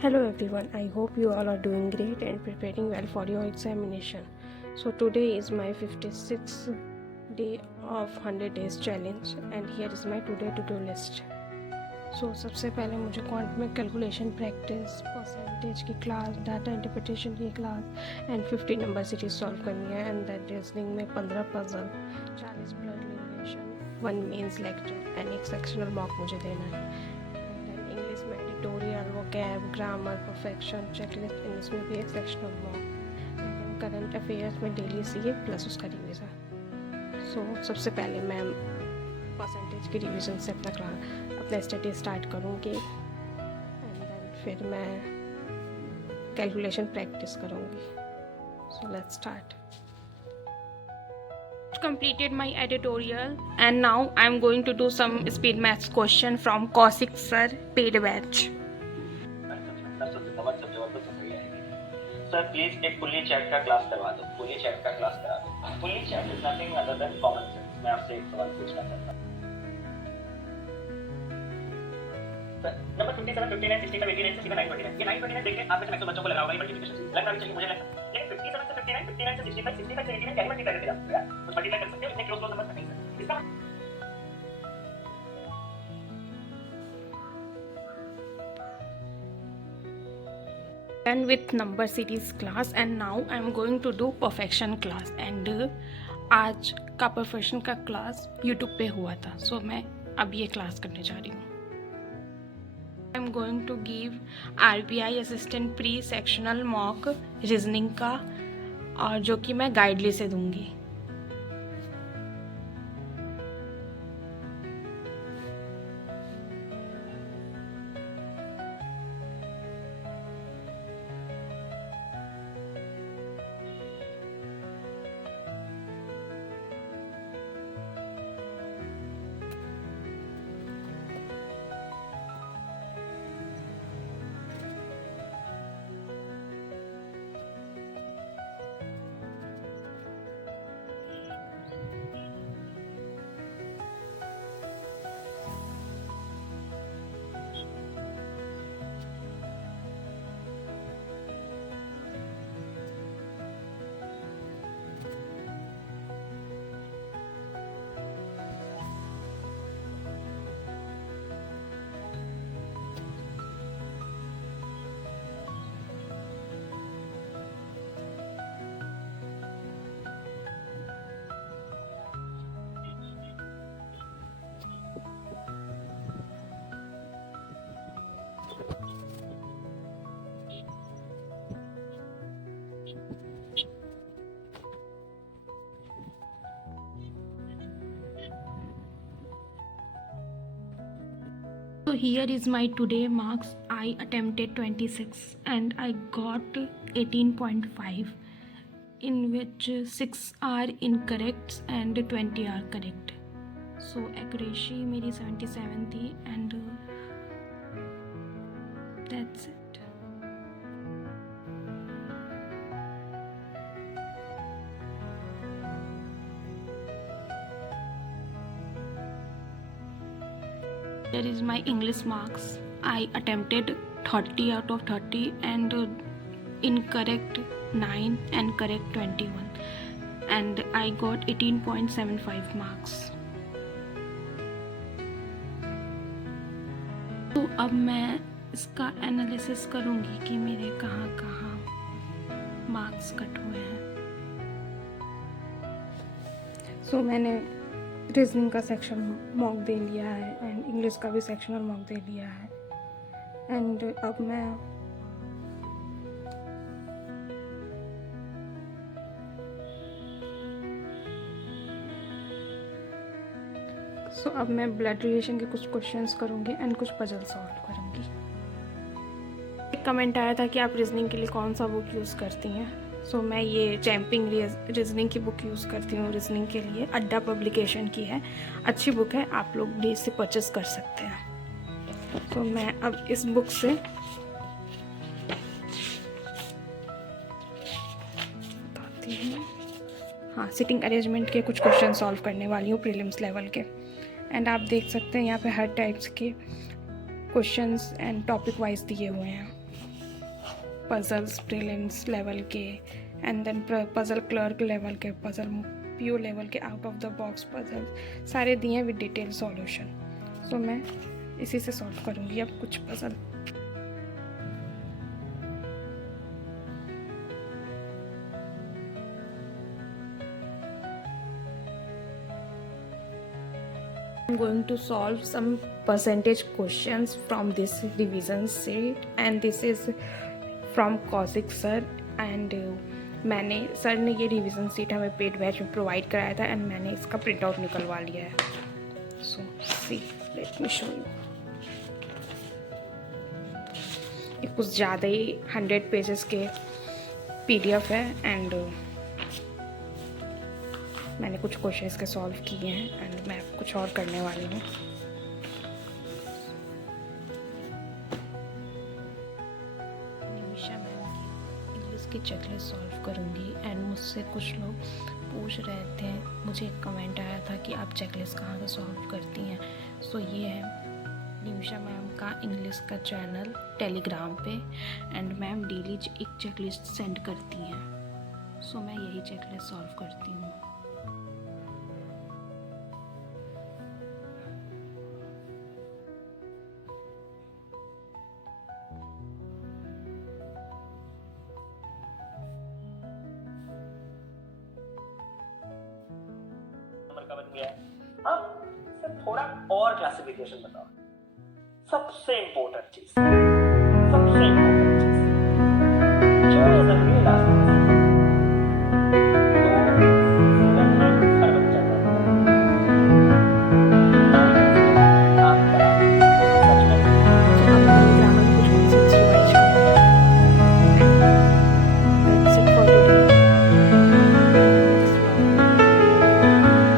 Hello everyone, I hope you all are doing great and preparing well for your examination. So today is my 56th day of 100 days challenge and here is my today to-do list. So सबसे पहले मुझे quant में calculation practice, percentage की class, data interpretation की class and 50 number series solve करनी है and that reasoning में 15 puzzle, 40 blood relation, 1 mains lecture and एक सेक्शनल मॉक मुझे देना है। इंग्लिश में editorial, vocab, grammar, perfection, checklist, English में भी एक सेक्शनल मॉक, करंट अफेयर्स में डेली सीए प्लस उसका रिवीजन। सो सबसे पहले मैं परसेंटेज की रिवीजन से अपना स्टडी स्टार्ट करूँगी एंड देन फिर मैं कैलकुलेशन प्रैक्टिस करूँगी। So let's start. Completed my editorial and now I am going to do some speed maths question from Kaushik sir paid batch. Sir please एक fully chat का क्लास करवा दो। Fully chat का क्लास करा दो। Fully chat is nothing other than common sense. मैं आपसे एक सवाल पूछना चाहता हूं सर। नंबर 57, 59, 65, 89 से सीधा 929। ये 929 देख के आप में से मैक्सिमम बच्चों को लगा होगा ये मल्टीप्लिकेशन लगना भी चाहिए, मुझे लगता है। लेकिन 57 से 59, 59 से 65, 65 से 89 कैसे मल्टीप्लाई करते जाते हो यार? कुछ मल्टीप्लाई कर सकते हो इतने क्लोज नंबर नहीं सर। इसका Done with number series class and now I am going to do perfection class and आज का perfection का क्लास YouTube पे हुआ था, so मैं अब ये क्लास करने जा रही हूँ। I am going to give RBI assistant pre sectional mock reasoning का और जो कि मैं गाइडली से दूंगी। So here is my today marks. I attempted 26 and I got 18.5 in which 6 are incorrect and 20 are correct. So accuracy मेरी 77 थी and that's it. Here is my English marks. I attempted 30 out of 30 and incorrect 9 and correct 21 and I got 18.75 marks. तो अब मैं इसका एनालिसिस करूँगी कि मेरे कहाँ कहाँ मार्क्स कट हुए हैं। सो मैंने रीजनिंग का सेक्शन मॉक दे लिया है एंड इंग्लिश का भी सेक्शनल मॉक दे लिया है एंड अब मैं अब मैं ब्लड रिलेशन के कुछ क्वेश्चंस करूँगी एंड कुछ पजल सॉल्व करूँगी। एक कमेंट आया था कि आप रीजनिंग के लिए कौन सा बुक यूज़ करती हैं। सो मैं ये चैम्पिंग रीजनिंग की बुक यूज़ करती हूँ रीजनिंग के लिए। अड्डा पब्लिकेशन की है, अच्छी बुक है, आप लोग भी इससे परचेस कर सकते हैं। तो मैं अब इस बुक से बताती हूँ। हाँ, सिटिंग अरेंजमेंट के कुछ क्वेश्चन सॉल्व करने वाली हूँ प्रीलिम्स लेवल के। एंड आप देख सकते हैं यहाँ पे हर टाइप्स के क्वेश्चंस एंड टॉपिक वाइज दिए हुए हैं। पजल्स प्रिलिम्स लेवल के, and then puzzle clerk level के, पजल पीओ लेवल के, out of the box puzzle सारे दिए हैं विद डिटेल सॉल्यूशन। सो मैं इसी से सॉल्व करूँगी अब कुछ puzzle. I'm going to solve some percentage questions from this revision sheet, and this is from Kaushik sir, and मैंने सर ने ये रिवीजन सीट हमें पेड बैच में प्रोवाइड कराया था, एंड मैंने इसका प्रिंट आउट निकलवा लिया है। सो सी, लेट मी शो यू। ये कुछ ज़्यादा ही 100 पेजेस के PDF है, एंड मैंने कुछ क्वेश्चन इसके सॉल्व किए हैं, एंड मैं कुछ और करने वाली हूँ। निमिषा मैम की इंग्लिश की चेकलिस्ट सॉल्व करूँगी, एंड मुझसे कुछ लोग पूछ रहे थे, मुझे एक कमेंट आया था कि आप चेकलिस्ट कहाँ से सॉल्व करती हैं। सो ये है निमिषा मैम का इंग्लिश का चैनल टेलीग्राम पे, एंड मैम डेली एक चेकलिस्ट सेंड करती हैं। सो मैं यही चेकलिस्ट सॉल्व करती हूँ। नंबर का बन गया है। अब सर थोड़ा और क्लासिफिकेशन बताओ। सबसे इंपॉर्टेंट चीज